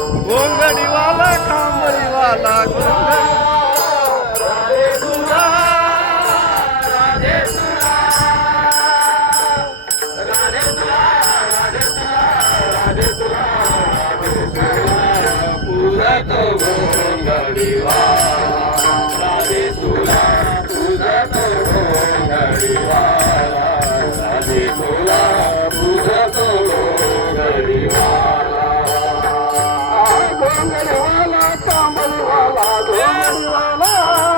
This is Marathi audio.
गोंगडीवाला कांबरीवाला राधे तुला राधे तुला राधे तुला राधे तुला राधे तुला पूजत गोंगडीवाला राधे तुला पूजत गोंगडीवाला राधे तुला पूजत गोंगडीवाला गोंगडीवाला कांबरीवाला गोंगडीवाला